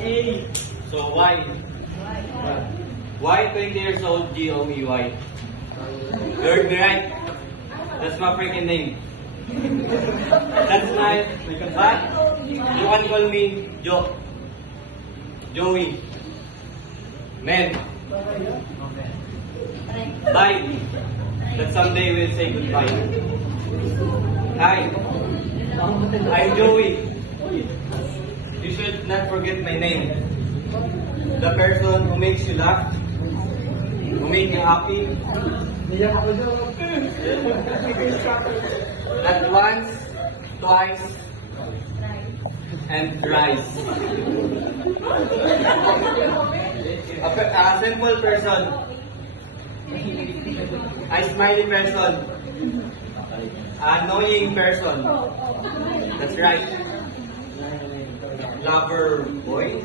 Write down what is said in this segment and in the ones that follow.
A. So why? Why 20 years old G-O-E-Y? You're right. That's my freaking name. That's my... But you can call me Joe. Joey. Men. Bye. That someday we'll say goodbye. Hi. I'm Joey. You should not forget my name. The person who makes you laugh, who makes you happy. Not once, twice, and thrice. A simple person. A smiley person. A annoying person. That's right. Lover boy.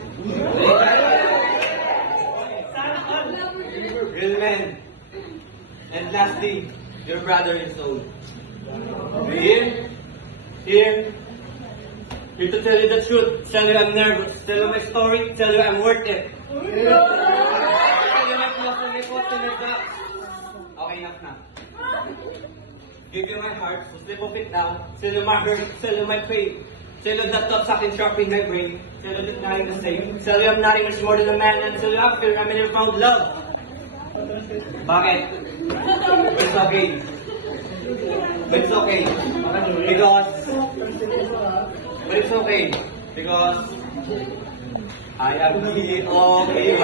Real men. And lastly, your brother in soul. Here to tell you the truth, tell you I'm nervous, tell you my story, tell you I'm worth it. Okay, enough na. Give you my heart, so slip of it now. Tell you my hurt, tell you my pain. Tell you the thoughts I've been trapped in my brain. Tell you that nothing the same. Tell you I'm nothing much more than a man. And tell you after I never found love. Bakit? It's okay. It's okay. But it's okay. Because I am really okay.